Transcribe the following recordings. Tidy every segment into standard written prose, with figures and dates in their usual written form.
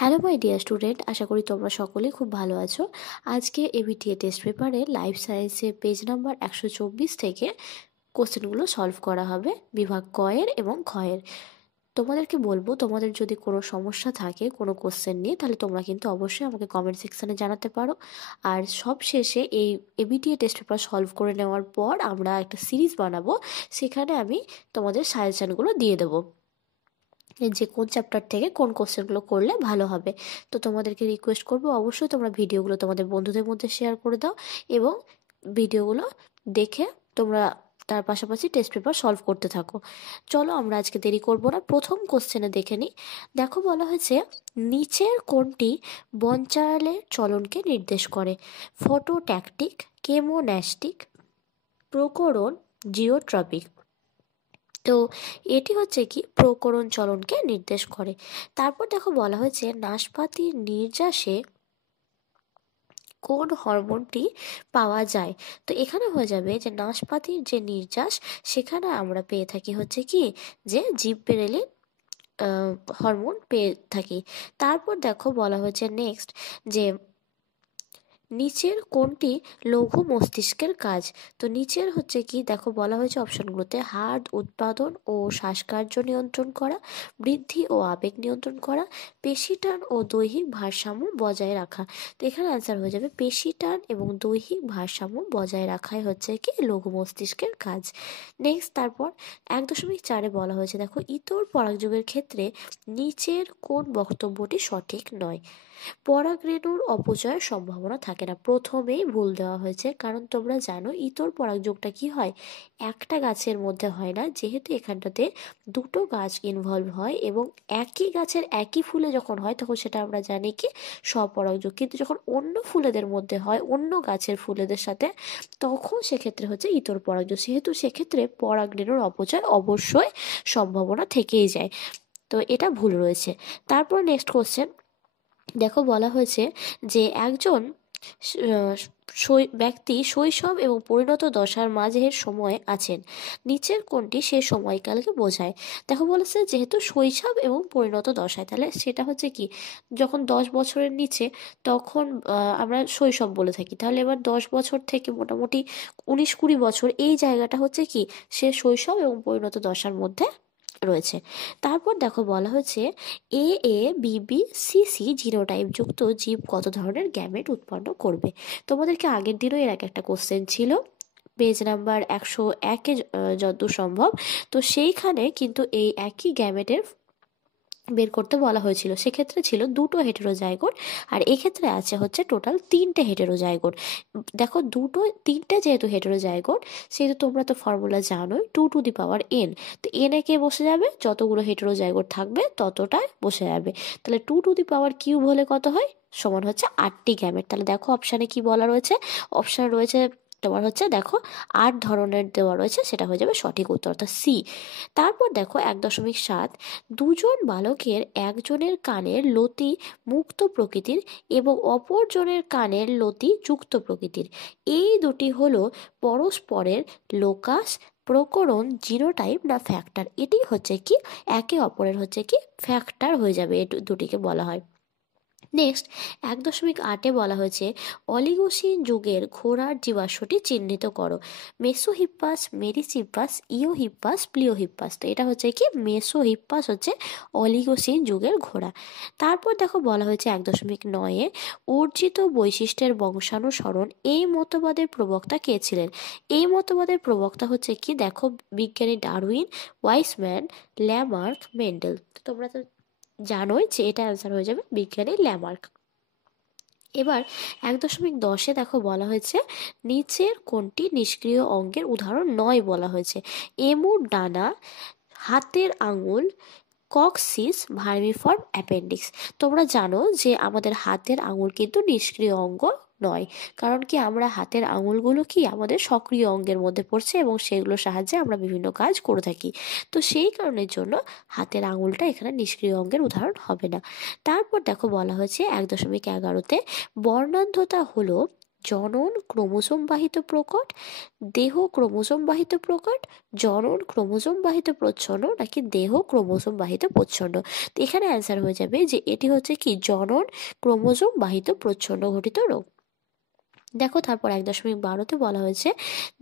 Hello my dear student, আশা করি তোমরা সকলেই খুব ভালো আছো। আজকে এবিটিএ টেস্ট পেপারে লাইফ সায়েন্সে পেজ নাম্বার 124 থেকে কোশ্চেনগুলো সলভ করা হবে বিভাগ ক এর এবং খ এর। তোমাদেরকে বলবো, তোমাদের যদি কোনো সমস্যা থাকে কোনো কোশ্চেন নিয়ে, তাহলে তোমরা কিন্তু অবশ্যই আমাকে কমেন্ট সেকশানে জানাতে পারো। আর সব শেষে এই এবিটিএ টেস্ট পেপার সলভ করে নেওয়ার পর আমরা একটা সিরিজ বানাবো, সেখানে আমি তোমাদের সাজেশানগুলো দিয়ে দেবো যে কোন চ্যাপ্টার থেকে কোন কোশ্চেনগুলো করলে ভালো হবে। তো তোমাদেরকে রিকোয়েস্ট করবো, অবশ্যই তোমরা ভিডিওগুলো তোমাদের বন্ধুদের মধ্যে শেয়ার করে দাও এবং ভিডিওগুলো দেখে তোমরা তার পাশাপাশি টেস্ট পেপার সলভ করতে থাকো। চলো আমরা আজকে দেরি করব না, প্রথম কোশ্চেনে দেখে নিই। দেখো বলা হয়েছে, নিচের কোনটি বনচালের চলনকে নির্দেশ করে? ফটোট্যাকটিক, কেমোন্যাস্টিক, প্রকরণ, জিওট্রপিক। তো এটি হচ্ছে কি প্রকরণ চলনকে নির্দেশ করে। তারপর দেখো বলা হয়েছে, নাশপাতির নির্যাসে কোন হরমোনটি পাওয়া যায়? তো এখানে হয়ে যাবে যে নাশপাতির যে নির্যাস, সেখানে আমরা পেয়ে থাকি হচ্ছে কি যে জিবরেলিন হরমোন পেয়ে থাকি। তারপর দেখো বলা হয়েছে নেক্সট, যে নিচের কোনটি লঘু মস্তিষ্কের কাজ? তো নিচের হচ্ছে কি, দেখো বলা হয়েছে অপশনগুলোতে হাড় উৎপাদন ও শ্বাসকার্য নিয়ন্ত্রণ করা, বৃদ্ধি ও আবেগ নিয়ন্ত্রণ করা, পেশিটান ও দৈহিক ভারসাম্য বজায় রাখা। তো এখানে অ্যান্সার হয়ে যাবে পেশিটান এবং দৈহিক ভারসাম্য বজায় রাখাই হচ্ছে কি লঘু মস্তিষ্কের কাজ। নেক্সট তারপর 1.4-এ বলা হয়েছে, দেখো ইতর পরাগযোগের ক্ষেত্রে নিচের কোন বক্তব্যটি সঠিক নয়? পরাগরেণুর অপচয়ের সম্ভাবনা থাকে না, প্রথমেই ভুল দেওয়া হয়েছে। কারণ তোমরা জানো ইতর পরাগযোগটা কি হয়, একটা গাছের মধ্যে হয় না, যেহেতু এখানটাতে দুটো গাছ ইনভলভ হয় এবং একই গাছের একই ফুলে যখন হয় তখন সেটা আমরা জানি কি স্বপরাগযোগ। কিন্তু যখন অন্য ফুলেদের মধ্যে হয়, অন্য গাছের ফুলেদের সাথে, তখন সেক্ষেত্রে হচ্ছে ইতর পরাগযোগ। সেহেতু সেক্ষেত্রে পরাগরেণুর অপচয় অবশ্যই সম্ভাবনা থেকেই যায়। তো এটা ভুল রয়েছে। তারপর নেক্সট কোশ্চেন, দেখো বলা হয়েছে যে একজন ব্যক্তি শৈশব এবং পরিণত দশার মাঝের সময় আছেন, নিচের কোনটি সে সময়কালকে বোঝায়? দেখো বলেছে যেহেতু শৈশব এবং পরিণত দশায়, তাহলে সেটা হচ্ছে কি যখন 10 বছরের নিচে, তখন আমরা শৈশব বলে থাকি। তাহলে এবার 10 বছর থেকে মোটামুটি 19-20 বছর, এই জায়গাটা হচ্ছে কি সে শৈশব এবং পরিণত দশার মধ্যে রয়েছে। তারপর দেখো বলা হয়েছে, এ এ বিবি সিসি জিনোটাইপ যুক্ত জীব কত ধরনের গ্যামেট উৎপন্ন করবে? তোমাদেরকে আগের দিনও এর একটা কোশ্চেন ছিল পেজ নাম্বার 101-এ যতদূর সম্ভব। তো সেইখানে কিন্তু এই একই গ্যামেটের বের করতে বলা হয়েছিল, সেক্ষেত্রে ছিল দুটো হেটেরোজাইগোট, আর এক্ষেত্রে আছে হচ্ছে টোটাল 3টে হেটেরোজাইগোট। দেখো তিনটে যেহেতু হেটেরোজাইগোট, সেহেতু তোমরা তো ফর্মুলা জানোই 2^n। তো এন এ কে বসে যাবে, যতগুলো হেটেরোজাইগোট থাকবে ততটাই বসে যাবে। তাহলে 2^³ হলে কত হয়, সমান হচ্ছে 8টি গ্যামেট। তাহলে দেখো অপশানে কি বলা রয়েছে, অপশান রয়েছে তোমার হচ্ছে দেখো 8 ধরনের দেওয়া রয়েছে, সেটা হয়ে যাবে সঠিক উত্তর, অর্থাৎ সি। তারপর দেখো 1.7, দুজন বালকের একজনের কানের লতি মুক্ত প্রকৃতির এবং অপরজনের কানের লতি যুক্ত প্রকৃতির, এই দুটি হলো পরস্পরের লোকাস, প্রকরণ, জিনোটাইপ না ফ্যাক্টর? এটি হচ্ছে কি একে অপরের হচ্ছে কি ফ্যাক্টর হয়ে যাবে, এই দুটিকে বলা হয়। নেক্সট 1.8-এ বলা হয়েছে, অলিগোসিন যুগের ঘোড়ার জীবাশ্মটি চিহ্নিত করো। মেসোহিপ্পাস, মেরিসিপ্পাস, ইওহিপ্পাস, প্লিওহিপ্পাস। তো এটা হচ্ছে কি মেসোহিপ্পাস হচ্ছে অলিগোসিন যুগের ঘোড়া। তারপর দেখো বলা হয়েছে 1.9-এ, অর্জিত বৈশিষ্ট্যের বংশানুসরণ, এই মতবাদের প্রবক্তা কে ছিলেন? এই মতবাদের প্রবক্তা হচ্ছে কি দেখো বিজ্ঞানী ডারউইন, ওয়াইসম্যান, ল্যামার্ক, মেন্ডেল। তো তোমরা তো জানোই যে এটা অ্যান্সার হয়ে যাবে বিজ্ঞানী ল্যামার্ক। এবার 1.10-এ দেখো বলা হয়েছে, নিচের কোনটি নিষ্ক্রিয় অঙ্গের উদাহরণ নয় বলা হয়েছে? এমুর ডানা, হাতের আঙুল, কক্সিস, ভার্মিফর্ম, অ্যাপেন্ডিক্স। তোমরা জানো যে আমাদের হাতের আঙুল কিন্তু নিষ্ক্রিয় অঙ্গ নয়, কারণ কি আমরা হাতের আঙুলগুলো কি আমাদের সক্রিয় অঙ্গের মধ্যে পড়ছে এবং সেগুলোর সাহায্যে আমরা বিভিন্ন কাজ করে থাকি। তো সেই কারণের জন্য হাতের আঙুলটা এখানে নিষ্ক্রিয় অঙ্গের উদাহরণ হবে না। তারপর দেখো বলা হয়েছে 1.11-তে, বর্ণান্ধতা হলো জনন ক্রোমোসোম বাহিত প্রকট, দেহ ক্রোমোসোম বাহিত প্রকট, জনন ক্রোমোসোম বাহিত প্রচ্ছন্ন, নাকি দেহ ক্রোমোসোম বাহিত প্রচ্ছন্ন? তো এখানে অ্যান্সার হয়ে যাবে যে এটি হচ্ছে কি জনন ক্রোমোসোম বাহিত প্রচ্ছন্ন ঘটিত রোগ। দেখো তারপর 1.12তে বলা হয়েছে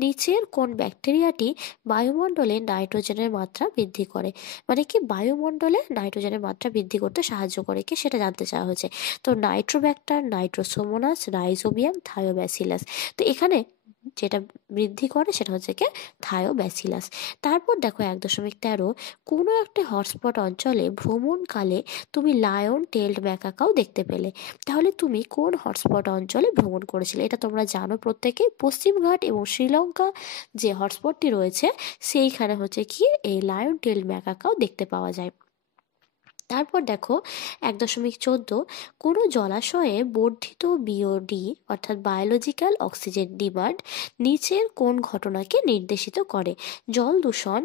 নিচের কোন ব্যাকটেরিয়াটি বায়ুমণ্ডলে নাইট্রোজেনের মাত্রা বৃদ্ধি করে? মানে কি বায়ুমণ্ডলে নাইট্রোজেনের মাত্রা বৃদ্ধি করতে সাহায্য করে কি, সেটা জানতে চাওয়া হয়েছে। তো নাইট্রোব্যাক্টার, নাইট্রোসোমোনাস, রাইজোবিয়াম, থায়োব্যাসিলাস। তো এখানে যেটা বৃদ্ধি করে সেটা হচ্ছে কি থায়োব্যাসিলাস। তারপর দেখো 1.13, কোনো একটা হটস্পট অঞ্চলে ভ্রমণকালে তুমি লায়ন টেলড ম্যাকাকাও দেখতে পেলে, তাহলে তুমি কোন হটস্পট অঞ্চলে ভ্রমণ করেছিলে? এটা তোমরা জানো প্রত্যেকে, পশ্চিমঘাট এবং শ্রীলঙ্কা যে হটস্পটটি রয়েছে সেইখানে হচ্ছে কি এই লায়ন টেলড ম্যাকাকাও দেখতে পাওয়া যায়। তারপর দেখো 1.14, কোনো জলাশয়ে বর্ধিত বিওডি অর্থাৎ বায়োলজিক্যাল অক্সিজেন ডিমান্ড নিচের কোন ঘটনাকে নির্দেশিত করে? জল দূষণ,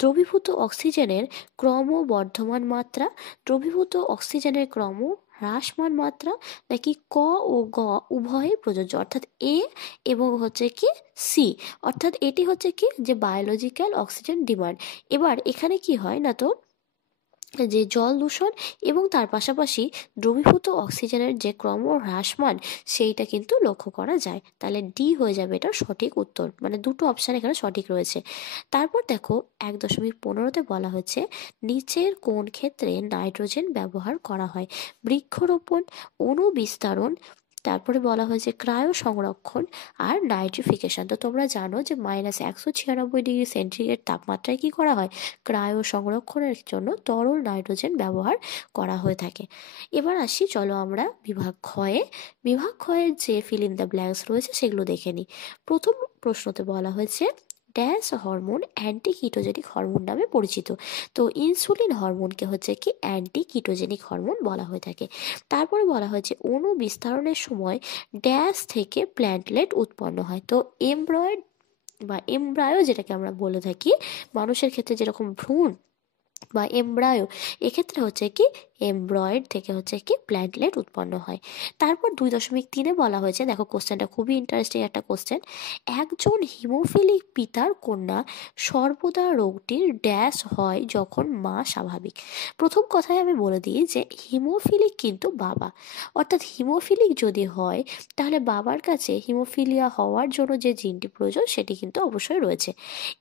দ্রবীভূত অক্সিজেনের ক্রমবর্ধমান মাত্রা, দ্রবীভূত অক্সিজেনের ক্রম হ্রাসমান মাত্রা, নাকি ক ও গ উভয়ই প্রযোজ্য, অর্থাৎ এ এবং হচ্ছে কি সি, অর্থাৎ এটি হচ্ছে কি যে বায়োলজিক্যাল অক্সিজেন ডিমান্ড। এবার এখানে কি হয় না, তো যে জল দূষণ এবং তার পাশাপাশি দ্রবীভূত অক্সিজেনের যে ক্রম হ্রাসমান সেইটা কিন্তু লক্ষ্য করা যায়, তাহলে ডি হয়ে যাবে এটা সঠিক উত্তর, মানে দুটো অপশান এখানে সঠিক রয়েছে। তারপর দেখো 1.15তে বলা হয়েছে নিচের কোন ক্ষেত্রে নাইট্রোজেন ব্যবহার করা হয়? বৃক্ষরোপণ, অণু বিস্তারণ, তারপরে বলা হয়েছে ক্রায়ো সংরক্ষণ আর নাইট্রিফিকেশন। তো তোমরা জানো যে -196°C তাপমাত্রায় কি করা হয়, ক্রায়ো সংরক্ষণের জন্য তরল নাইট্রোজেন ব্যবহার করা হয়ে থাকে। এবার আসি, চলো আমরা বিভাগ ক্ষয়ে। বিভাগ ক্ষয়ের যে ফিল ইন দ্য ব্ল্যাঙ্কস রয়েছে সেগুলো দেখে নিই। প্রথম প্রশ্নতে বলা হয়েছে dash hormone anti ketogenic hormone নামে পরিচিত? তো ইনসুলিন হরমোনকে হচ্ছে কি অ্যান্টি কিটোজেনিক হরমোন বলা হয়ে থাকে। তারপরে বলা হয়েছে অণু বিস্তারণের সময় ড্যাশ থেকে প্ল্যান্টলেট উৎপন্ন হয়? তো এমব্রয়েড বা এমব্রায়ো যেটাকে আমরা বলে থাকি, মানুষের ক্ষেত্রে যেরকম ভ্রূণ বা এমব্রায়ো, এক্ষেত্রে হচ্ছে কি এমব্রয়েড থেকে হচ্ছে কি প্ল্যান্টলেট উৎপন্ন হয়। তারপর 2.3 বলা হয়েছে, দেখো কোশ্চেনটা খুবই ইন্টারেস্টিং একটা কোশ্চেন, একজন হিমোফিলিক পিতার কন্যা সর্বদা রোগটির ড্যাশ হয় যখন মা স্বাভাবিক? প্রথম কথায় আমি বলে দিই যে হিমোফিলিক কিন্তু বাবা, অর্থাৎ হিমোফিলিক যদি হয় তাহলে বাবার কাছে হিমোফিলিয়া হওয়ার জন্য যে জিনটি প্রয়োজন সেটি কিন্তু অবশ্যই রয়েছে।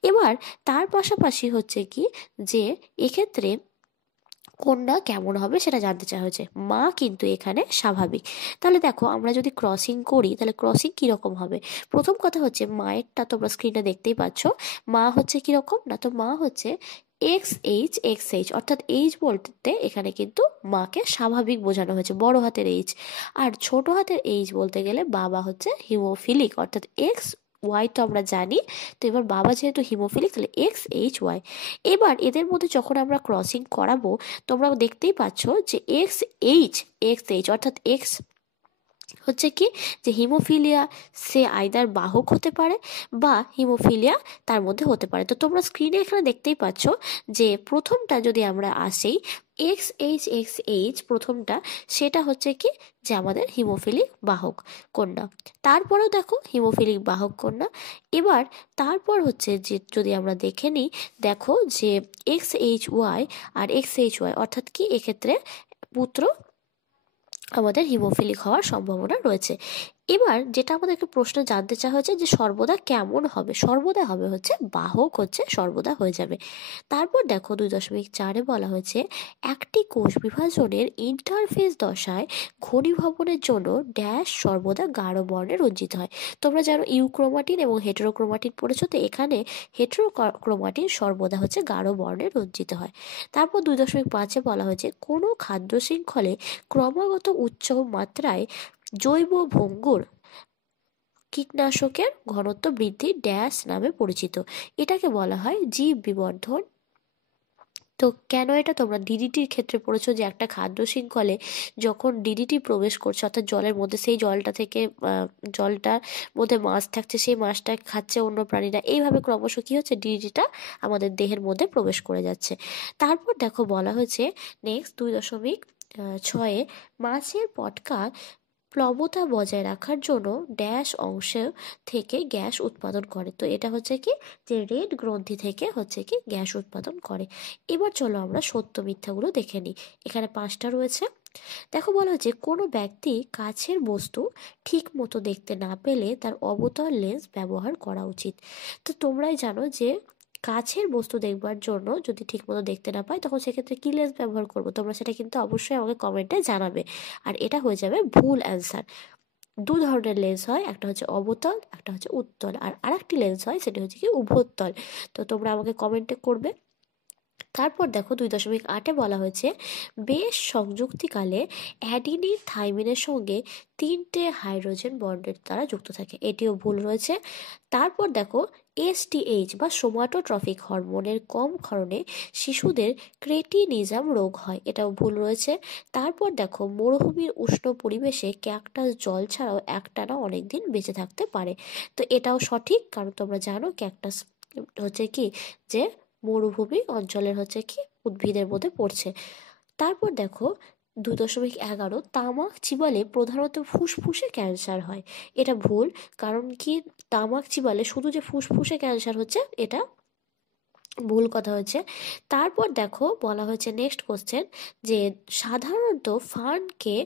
এবার তার পাশাপাশি হচ্ছে কি যে এক্ষেত্রে কন্যা কেমন হবে সেটা জানতে চাওয়া হয়েছে, মা কিন্তু এখানে স্বাভাবিক। তাহলে দেখো আমরা যদি ক্রসিং করি তাহলে ক্রসিং কিরকম হবে? প্রথম কথা হচ্ছে মায়েরটা তোমরা স্ক্রিনে দেখতেই পাচ্ছ, মা হচ্ছে কিরকম না, তো মা হচ্ছে XH, অর্থাৎ এইচ বলতে এখানে কিন্তু মাকে স্বাভাবিক বোঝানো হয়েছে, বড় হাতের এইচ। আর ছোট হাতের এইচ বলতে গেলে বাবা হচ্ছে হিমোফিলিক, অর্থাৎ XY তো আমরা জানি। তো এবার বাবা যেহেতু হিমোফিলিক তাহলে XHY। এবার এদের মধ্যে যখন আমরা ক্রসিং করাবো তোমরা দেখতেই পাচ্ছ যে XH অর্থাৎ এক্স হচ্ছে কি যে হিমোফিলিয়া সে আইদার বাহক হতে পারে বা হিমোফিলিয়া তার মধ্যে হতে পারে। তো তোমরা স্ক্রিনে এখানে দেখতেই পাচ্ছ যে প্রথমটা যদি আমরা আসি XH প্রথমটা, সেটা হচ্ছে কি যে আমাদের হিমোফিলিক বাহক কন্যা। তারপরেও দেখো হিমোফিলিক বাহক কন্যা। এবার তারপর হচ্ছে যে যদি আমরা দেখে নিই, দেখো যে XHY আর XHY অর্থাৎ কি এক্ষেত্রে পুত্র আমাদের হিমোফিলিক হওয়ার সম্ভাবনা রয়েছে। এবার যেটা আমাদেরকে প্রশ্ন জানতে চাওয়া হয়েছে যে সর্বদা কেমন হবে, সর্বদা হবে হচ্ছে বাহক হচ্ছে সর্বদা হয়ে যাবে। তারপর দেখো 2.4 বলা হয়েছে একটি কোষ বিভাজনের ইন্টারফেস দশায় ঘনীভবনের জন্য ড্যাশ সর্বদা গাঢ় বর্ণে রঞ্জিত হয়? তোমরা জানো ইউক্রোমাটিন এবং হেটেরোক্রোমাটিন পড়েছো, তো এখানে হেটেরোক্রোমাটিন সর্বদা হচ্ছে গাঢ় বর্ণে রঞ্জিত হয়। তারপর 2.5 বলা হয়েছে কোনো খাদ্য শৃঙ্খলে ক্রমাগত উচ্চ মাত্রায় জৈব ভঙ্গুর কীটনাশকের ঘনত্ব বৃদ্ধি ড্যাশ নামে পরিচিত? এটাকে বলা হয় জীব বিবর্ধন। তো কেন এটা তোমরা ডিডিটির ক্ষেত্রে পড়েছো যে একটা খাদ্য শৃঙ্খলে যখন ডিডিটি প্রবেশ করছে অর্থাৎ জলের মধ্যে, সেই জলটা থেকে জলটার মধ্যে মাছ থাকছে, সেই মাছটা খাচ্ছে অন্য প্রাণীরা, এইভাবে ক্রমশ কী হচ্ছে ডিডিটিটা আমাদের দেহের মধ্যে প্রবেশ করে যাচ্ছে। তারপর দেখো বলা হয়েছে নেক্সট 2.6 মাছের পটকা প্লবতা বজায় রাখার জন্য ড্যাশ অংশ থেকে গ্যাস উৎপাদন করে। তো এটা হচ্ছে কি যে রেড গ্রন্থি থেকে হচ্ছে কি গ্যাস উৎপাদন করে। এবার চলো আমরা সত্য মিথ্যাগুলো দেখে নিই। এখানে 5টা রয়েছে। দেখো বলা হচ্ছে কোনো ব্যক্তি কাছের বস্তু ঠিক মতো দেখতে না পেলে তার অবতল লেন্স ব্যবহার করা উচিত। তো তোমরাই জানো যে কাছের বস্তু দেখবার জন্য যদি ঠিক মতো দেখতে না পাই তখন সেক্ষেত্রে কি লেন্স ব্যবহার করবো, তোমরা সেটা কিন্তু অবশ্যই আমাকে কমেন্টে জানাবে। আর এটা হয়ে যাবে ভুল অ্যান্সার। দু ধরনের লেন্স হয়, একটা হচ্ছে অবতল, একটা হচ্ছে উত্তল, আর আরেকটি লেন্স হয় সেটা হচ্ছে কি উভয়তল। তো তোমরা আমাকে কমেন্টে করবে। তারপর দেখো 2.8-এ বলা হয়েছে বেশ সংযুক্তিকালে অ্যাডিনিন থাইমিনের সঙ্গে 3টে হাইড্রোজেন বন্ডের দ্বারা যুক্ত থাকে, এটিও ভুল রয়েছে। তারপর দেখো এসটিএইচ বা সোমাটোট্রফিক হরমোনের কম ক্ষরণে শিশুদের ক্রেটিনিজম রোগ হয়, এটাও ভুল রয়েছে। তারপর দেখো মরুভূমির উষ্ণ পরিবেশে ক্যাকটাস জল ছাড়াও একটানা অনেক দিন বেঁচে থাকতে পারে। তো এটাও সঠিক, কারণ তোমরা জানো ক্যাকটাস হচ্ছে কি যে মরুভূমি অঞ্চলের হচ্ছে কি উদ্ভিদের মধ্যে পড়ছে। তারপর দেখো 2.11 তামাক চিবালে প্রধানত ফুসফুসে ক্যান্সার হয়, এটা ভুল। কারণ কি তামাক চিবালে শুধু যে ফুসফুসে ক্যান্সার হচ্ছে এটা ভুল কথা হচ্ছে। তারপর দেখো বলা হয়েছে নেক্সট কোশ্চেন যে সাধারণত ফার্নকে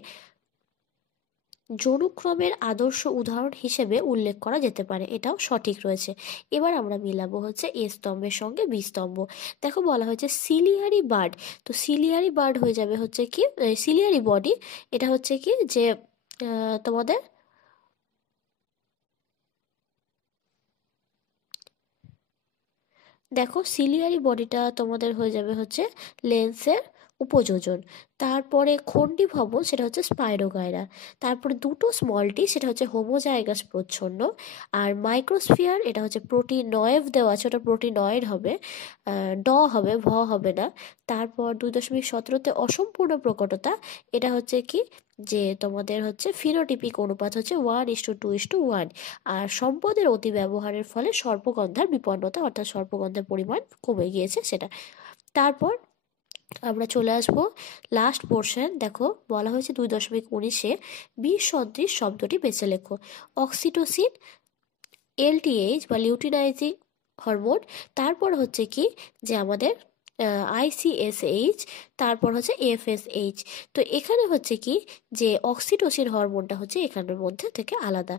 যৌনক্রমের আদর্শ উদাহরণ হিসেবে উল্লেখ করা যেতে পারে, এটাও সঠিক রয়েছে। এবার আমরা মিলাবো হচ্ছে এ স্তম্ভের সঙ্গে বি স্তম্ভ। দেখো বলা হয়েছে সিলিয়ারি বার্ড, তো সিলিয়ারি বার্ড হয়ে যাবে হচ্ছে কি সিলিয়ারি বডি, এটা হচ্ছে কি যে তোমাদের দেখো সিলিয়ারি বডিটা তোমাদের হয়ে যাবে হচ্ছে লেন্সের উপযোজন। তারপরে খন্ডি ভবন সেটা হচ্ছে স্পাইরোগাইরা। তারপরে দুটো স্মলটি সেটা হচ্ছে হোমোজাইগাস প্রচ্ছন্ন। আর মাইক্রোস্ফিয়ার এটা হচ্ছে প্রোটিনয়েড দেওয়া আছে, ওটা প্রোটিনয়েড হবে, ড হবে, ভ হবে না। তারপর 2.17-তে অসম্পূর্ণ প্রকটতা, এটা হচ্ছে কি যে তোমাদের হচ্ছে ফিনোটিপিক অনুপাত হচ্ছে 1:2:1। আর সম্পদের অতি ব্যবহারের ফলে সর্পগন্ধার বিপন্নতা অর্থাৎ সর্পগন্ধার পরিমাণ কমে গিয়েছে সেটা। তারপর আমরা চলে আসবো লাস্ট পোর্শন। দেখো বলা হয়েছে 2.19-এ বিষ সদৃশ শব্দটি বেছে লেখো। অক্সিটোসিন, এলটিএইচ বা লিউটিনাইজিং হরমোন, তারপর হচ্ছে কি যে আমাদের আইসিএসএইচ, তারপর হচ্ছে এফএসএইচ। তো এখানে হচ্ছে কি যে অক্সিটোসিন হরমোনটা হচ্ছে এখানের মধ্যে থেকে আলাদা।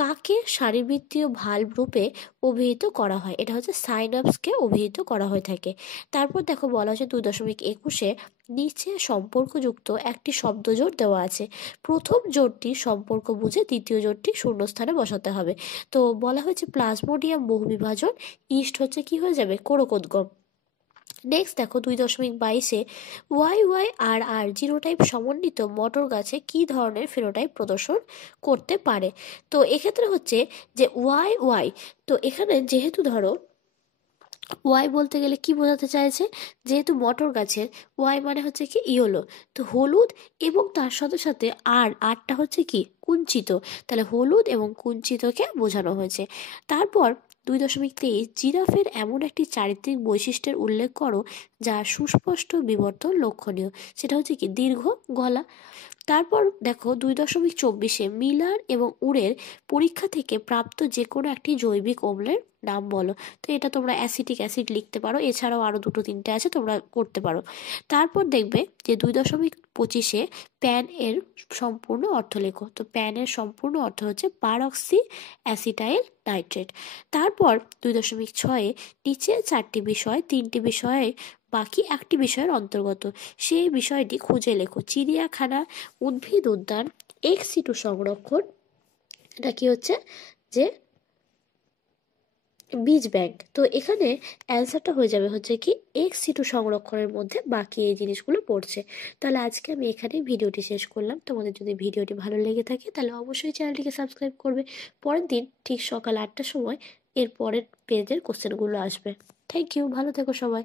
কাকে শারীরবৃত্তীয় ভাল্ব রূপে অভিহিত করা হয়, এটা হচ্ছে সাইনাপসকে অভিহিত করা হয়ে থাকে। তারপর দেখো বলা হচ্ছে 2.21-এ নিচে সম্পর্কযুক্ত একটি শব্দজোড় দেওয়া আছে, প্রথম জোড়টি সম্পর্ক বুঝে দ্বিতীয় জোড়টি শূন্যস্থানে বসাতে হবে। তো বলা হয়েছে প্লাজমোডিয়াম বহুবিভাজন, ইস্ট হচ্ছে কি হয়ে যাবে কোরকোদ্গম। নেক্সট দেখো 2.22-এ YYRR জিনোটাইপ সমন্বিত মটর গাছে কি ধরনের ফিনোটাইপ প্রদর্শন করতে পারে। তো এক্ষেত্রে হচ্ছে যে YY, তো এখানে যেহেতু ধরো ওয়াই বলতে গেলে কি বোঝাতে চাইছে, যেহেতু মটর গাছের ওয়াই মানে হচ্ছে কি ইয়েলো, তো হলুদ এবং তার সাথে সাথে আরটা হচ্ছে কি কুঞ্চিত, তাহলে হলুদ এবং কুঞ্চিতকে বোঝানো হয়েছে। তারপর 2.23 জিরাফের এমন একটি চারিত্রিক বৈশিষ্ট্যের উল্লেখ করো যা সুস্পষ্ট বিবর্তন লক্ষণীয়, সেটা হচ্ছে কি দীর্ঘ গলা। তারপর দেখো 2.24-এ মিলার এবং উডের পরীক্ষা থেকে প্রাপ্ত যে কোনো একটি জৈবিক অম্লের নাম বলো। তো এটা তোমরা অ্যাসিটিক অ্যাসিড লিখতে পারো, এছাড়াও আরও 2-3টে আছে তোমরা করতে পারো। তারপর দেখবে যে 2.25-এ প্যান এর সম্পূর্ণ অর্থ লেখো। তো প্যানের সম্পূর্ণ অর্থ হচ্ছে পারঅক্সি অ্যাসিটাইল নাইট্রেট। তারপর 2.6-এ নিচে 4টি বিষয় 3টি বিষয়ে বাকি একটি বিষয়ের অন্তর্গত, সেই বিষয়টি খুঁজে লেখো। চিড়িয়াখানা, উদ্ভিদ উদ্যান, এক্স সিটু সংরক্ষণ, এটা কি হচ্ছে যে বীজ ব্যাংক। তো এখানে অ্যান্সারটা হয়ে যাবে হচ্ছে কি এক্স সিটু সংরক্ষণের মধ্যে বাকি এই জিনিসগুলো পড়ছে। তাহলে আজকে আমি এখানেই ভিডিওটি শেষ করলাম। তোমাদের যদি ভিডিওটি ভালো লেগে থাকে তাহলে অবশ্যই চ্যানেলটিকে সাবস্ক্রাইব করবে। পরের দিন ঠিক সকাল 8টার সময় এর পরের পেজের কোশ্চেনগুলো আসবে। থ্যাংক ইউ, ভালো থেকো সবাই।